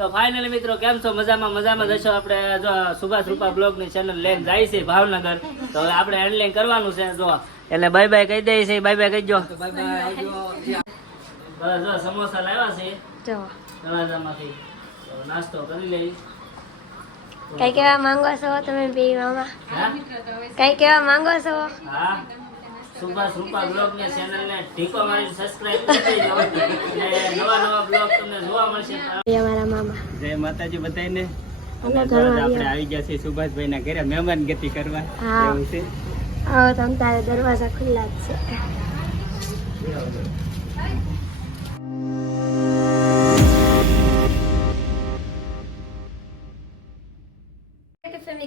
તો ફાઇનલી મિત્રો કેમ છો? મજામાં જશો. આપણે જો સુભાષ રૂપા બ્લોગ ની ચેનલ લઈને જાય છે ભાવનગર. તો હવે આપણે હેન્ડલિંગ કરવાનું છે. જો એટલે બાય બાય કહી દઈએ છે. Bye bye કહીજો. બસ જો સમોસા લાવ્યા છે જો તળાજામાંથી. તો નાસ્તો કરી લઈ. કઈ કેવા માંગો છો તમે બે મામા? હા કઈ કેવા માંગો છો? હા, સુભાષ રૂપા બ્લોગ ની ચેનલ ને ઢીકો મારીને સબસ્ક્રાઇબ કરી દેજો. અને નવા બ્લોગ તમને જોવા મળશે. અમારા મામા જય માતાજી બધાને. હલો આપણે આવી ગયા છીએ સુભાષભાઈ ના ઘરે મહેમાન ગતિ કરવા. હા. એવું છે. આવો તમ તારે દરવાજા ખુલ્લા જ છે.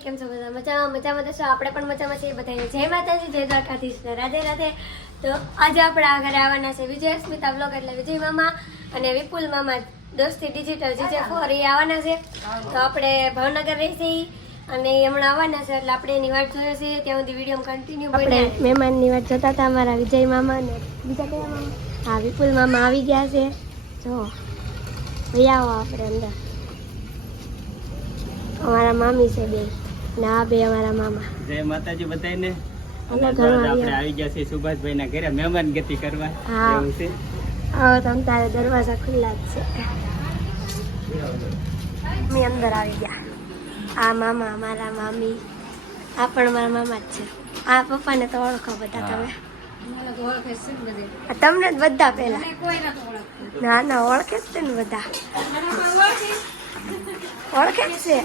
કેમ છો બધા? મજામાં જશો. આપણે પણ મજામાં છીએ. બધાને જય માતાજી, જય દ્વારકાધીશ, રાધે રાધે. તો આજે આપણા ઘરે આવવાના છે વિજય સ્મિતા બ્લોગ એટલે વિજય મામા અને વિપુલ મામા દોસ્તી ડિજિટલ GJ4 એ આવવાના છે. તો આપણે ભાવનગર રહીશી અને હમણાં આવવાના છે એટલે આપણે એની વાટ જોઈએ છીએ. ત્યાં સુધી વિડીયો કન્ટિન્યુ આપણે મહેમાનની વાટ જોતા હતા. અમારા વિજય મામા ને બીજા કયા મામા? હા, વિપુલ મામા આવી ગયા છે. જો ભાઈ આવો આપણે અંદર. અમારા મામી છે બે ના બે અમારા મામા. જય માતાજી બધાને. હલો આપણે આવી ગયા છીએ સુભાષભાઈ ના ઘરે મહેમાન ગતિ કરવા. હા. એવું છે. આવો તમ તારે દરવાજા ખુલ્લા જ છે. અમે અંદર આવી ગયા. આ મામા મારા મામી, આ પણ મારા મામા જ છે. આ પપ્પાને તો ઓળખો બધા તમે? તમને જ બધા પેલા ના ના ઓળખે જ છે ને બધા. ઓળખે જ છે.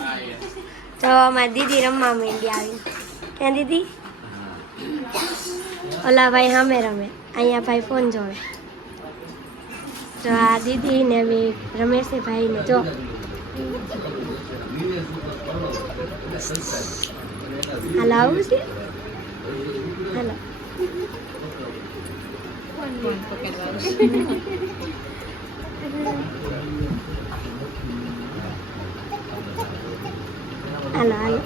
તો અમારી દીદી રમવા માંડી આવી. ક્યાં દીદી? ઓલા ભાઈ સામે રમે, અહીંયા ભાઈ ફોન જોવે. જો આ દીદી ને બી રમે છે ભાઈ ને. જો હાલો આવું છે. હાલો હાલો હાલો.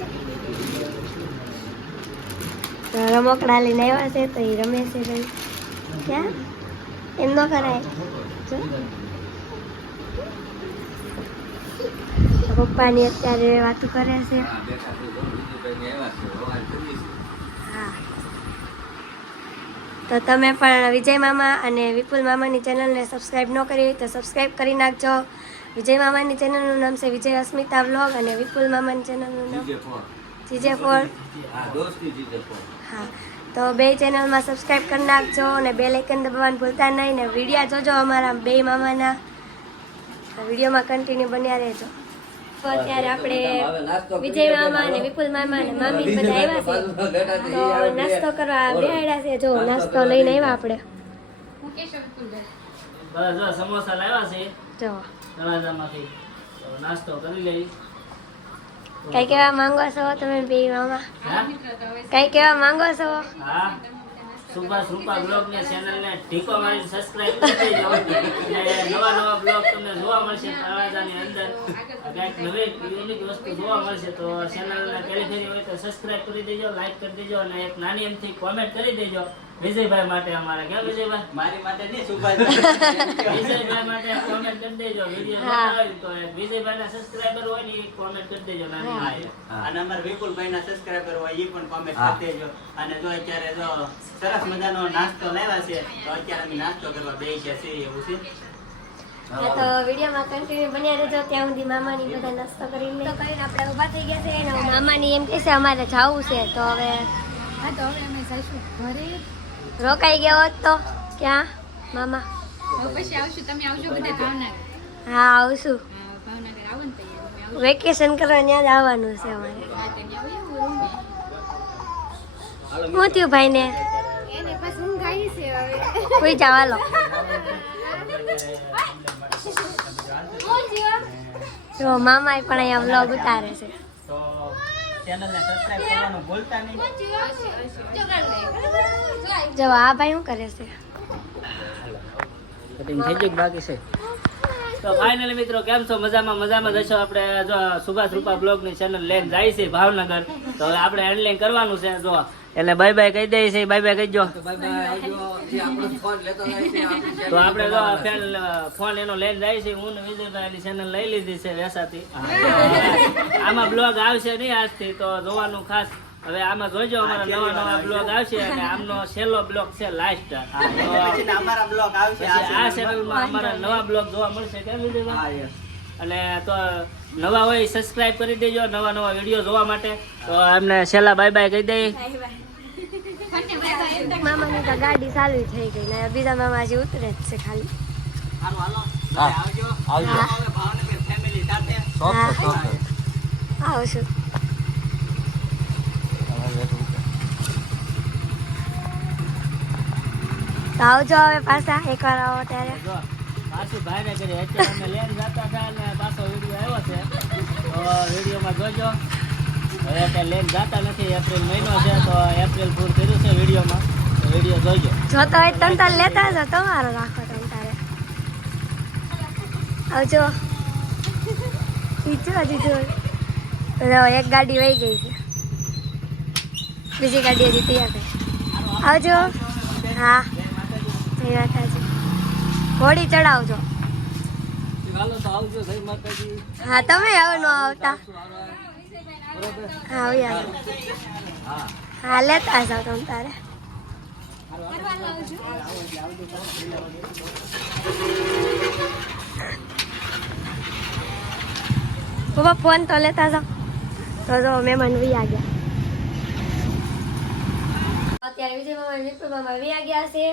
તો રમકડા લઈને આવ્યા છે તો એ રમે છે ભાઈ. ક્યાં એમ ન કરાય. જો પપ્પાની અત્યારે વાતું કરે છે. હા, તો તમે પણ વિજય મામા અને વિપુલ મામાની ચેનલને સબસ્ક્રાઈબ ન કરી હોય તો સબસ્ક્રાઈબ કરી નાખજો. વિજય મામાની ચેનલનું નામ છે વિજય અસ્મિતા વ્લોગ અને વિપુલ મામાની ચેનલનું નામ GJ4. હા, તો બે ચેનલમાં સબસ્ક્રાઈબ કરી નાખજો અને બેલ આઇકન દબાવવાનું ભૂલતા નહીં. ને વિડીયો જોજો અમારા બે મામાના. વિડીયોમાં કન્ટિન્યુ બન્યા રહેજો. તો અત્યારે આપણે વિજય મામા અને વિપુલ મામા અને મામી બધા આવ્યા છે. તો નાસ્તો કરવા બેહાડ્યા છે. જો નાસ્તો લઈને આવ્યા આપણે. બસ જો સમોસા લાવ્યા છે જો તળાજામાંથી. તો નાસ્તો કરી લઈ. કઈ કેવા માંગો છો તમે બે મામા? હા કઈ કેવા માંગો છો? હા, સુભાષ રૂપા બ્લોગ ની ચેનલ ને ઢીકો મારીને સબસ્ક્રાઇબ કરી દેજો. અને નવા બ્લોગ તમને જોવા મળશે. તળાજાની અંદર કંઈક નવી યુનિક વસ્તુ જોવા મળશે. તો ચેનલ ને પહેલી ફેરી હોય તો સબસ્ક્રાઇબ કરી દેજો, લાઈક કરી દેજો અને એક નાની એમથી કોમેન્ટ કરી દેજો. વિજયભાઈ માટે અમારે કેમ વિજયભાઈ? મારી માટે નહીં સુભાષ. વિજયભાઈ માટે કોમેન્ટ કરી દેજો. વિડીયો જોતા હોય તો વિજયભાઈ ના સબસ્ક્રાઇબર હોય ને કોમેન્ટ કરી દેજો નાની. અને અમારા વિપુલભાઈ ના સબસ્ક્રાઈબર હોય એ પણ કોમેન્ટ કરી દેજો. અને જો અત્યારે જો સરસ મજાનો નાસ્તો લાવ્યા છે તો અત્યારે અમે નાસ્તો કરવા બેસી ગયા છીએ. એવું છે. તો વિડીયોમાં કન્ટિન્યુ બન્યા રહેજો. ત્યાં સુધી મામાની બધા નાસ્તો કરીને આપણે ઊભા થઈ ગયા છે. અને મામાની એમ કહે છે અમારે જવું છે. તો હવે હા, તો હવે અમે જઈશું ઘરે. રોકાઈ ગયો હોત તો ક્યાં મામા? હવે પછી આવશું. તમે આવજો બધા ભાવનગર. હા આવશું. હા, ભાવનગર આવો ને તૈયાર અમે આવું. વેકેશન કરવા ત્યાં જ આવવાનું છે અમારે. હા, તમે આવો એવું રૂમે. હું થયું ભાઈને? એને પછી ઊંઘ આવી છે હવે. કોઈ જવાલો. જો મામા પણ અહીંયા વ્લોગ ઉતારે છે. તો ચેનલને સબસ્ક્રાઇબ કરવાનું ભૂલતા નહીં. જો આ ભાઈ શું કરે છે? કટિંગ થઈ ગયું બાકી છે. તો ફાઇનલી મિત્રો કેમ છો? મજામાં જશો. આપણે જો સુભાષ રૂપા બ્લોગ ની ચેનલ લઈને જાય છે ભાવનગર. તો હવે આપણે હેન્ડલિંગ કરવાનું છે. જો એટલે બાય બાય કહી દે છે. બાય બાય કહીજો. તો આપણે જો ફોન એનો લઈને જાય છે. હું ને વિજયભાઈ એની ચેનલ લઈ લીધી છે વેસાથી. આમાં બ્લોગ આવશે નહીં આજથી, તો જોવાનું ખાસ. હવે આમાં જોજો અમારા નવા બ્લોગ આવશે અને આમનો છેલ્લો બ્લોગ છે લાસ્ટ. પછી અમારા બ્લોગ આવશે આ ચેનલમાં અમારા નવા બ્લોગ જોવા મળશે. કેમ વિજયભાઈ? અને તો નવા હોય સબસ્ક્રાઇબ કરી દેજો નવા વિડીયો જોવા માટે. તો એમને છેલ્લા બાય બાય કહી દઈએ. મામાની તો ગાડી ચાલુ થઈ ગઈ ને બીજા મામા હજી ઉતરે જ છે ખાલી. આવજો હવે ભાવનગર ફેમિલી સાથે આવશું. તો આવજો હવે પાછા એકવાર આવો ત્યારે. જો પાછું ભાઈને કરી અત્યારે અમે લેન જતા હતા અને પાછો વિડીયો આવ્યો છે. તો વિડીયોમાં જોજો. હવે અત્યારે લેન જતા નથી. એપ્રિલ મહિનો છે તો એપ્રિલ ફૂલ કર્યું છે વિડીયોમાં. તો વિડીયો જોજો. જોતો હોય તમ તાર લેતા જ તમારો રાખો તમ તારે. આવજો. જીજો. તો એક ગાડી વહી ગઈ છે, બીજી ગાડી હજી તૈયાર છે. આવજો. હા જય માતાજી. ઘોડી ચડાવજો. હા તમે આવો ન આવતા. હા આવી આવો. હા લેતા જાઓ તમ તારે. પપ્પા ફોન તો લેતા જાઓ. તો જો મહેમાન વૈયા ગયા. અત્યારે વિજય મામા વિપુલ મામા વૈયા ગયા છે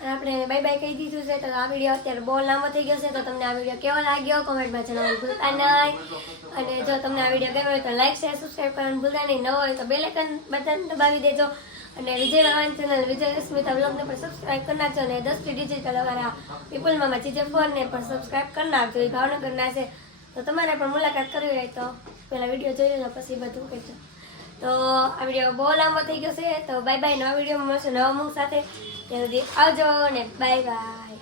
અને આપણે બાય બાય કહી દીધું છે. તો આ વિડીયો અત્યારે બહુ લાંબો થઈ ગયો છે. તો તમને આ વિડીયો કેવો લાગ્યો કોમેન્ટમાં જણાવવાનું ભૂલતા નહીં. અને જો તમને આ વિડીયો ગમ્યો હોય તો લાઈક શેર સબસ્ક્રાઈબ કરવાનું ભૂલતા નહીં. ન હોય તો બેલ આઇકન બટન દબાવી દેજો. અને વિજય મામાની ચેનલ વિજય અસ્મિતા બ્લોગને પણ સબસ્ક્રાઈબ કરી નાખજો. અને 10 ડિજિટલ અમારા વિપુલ મામા CJ4 ને પણ સબસ્ક્રાઈબ કરી નાખજો. એ ભાવનગરના છે. તો તમારે પણ મુલાકાત કરવી હોય તો પહેલાં વિડીયો જોઈ લો પછી બધું કહેજો. તો આ વિડીયો બહુ લાંબો થઈ ગયો છે. તો બાય બાય. નવા વિડીયોમાં મળશે નવા મૂંગ સાથે. ત્યાં સુધી આવજો અને બાય બાય.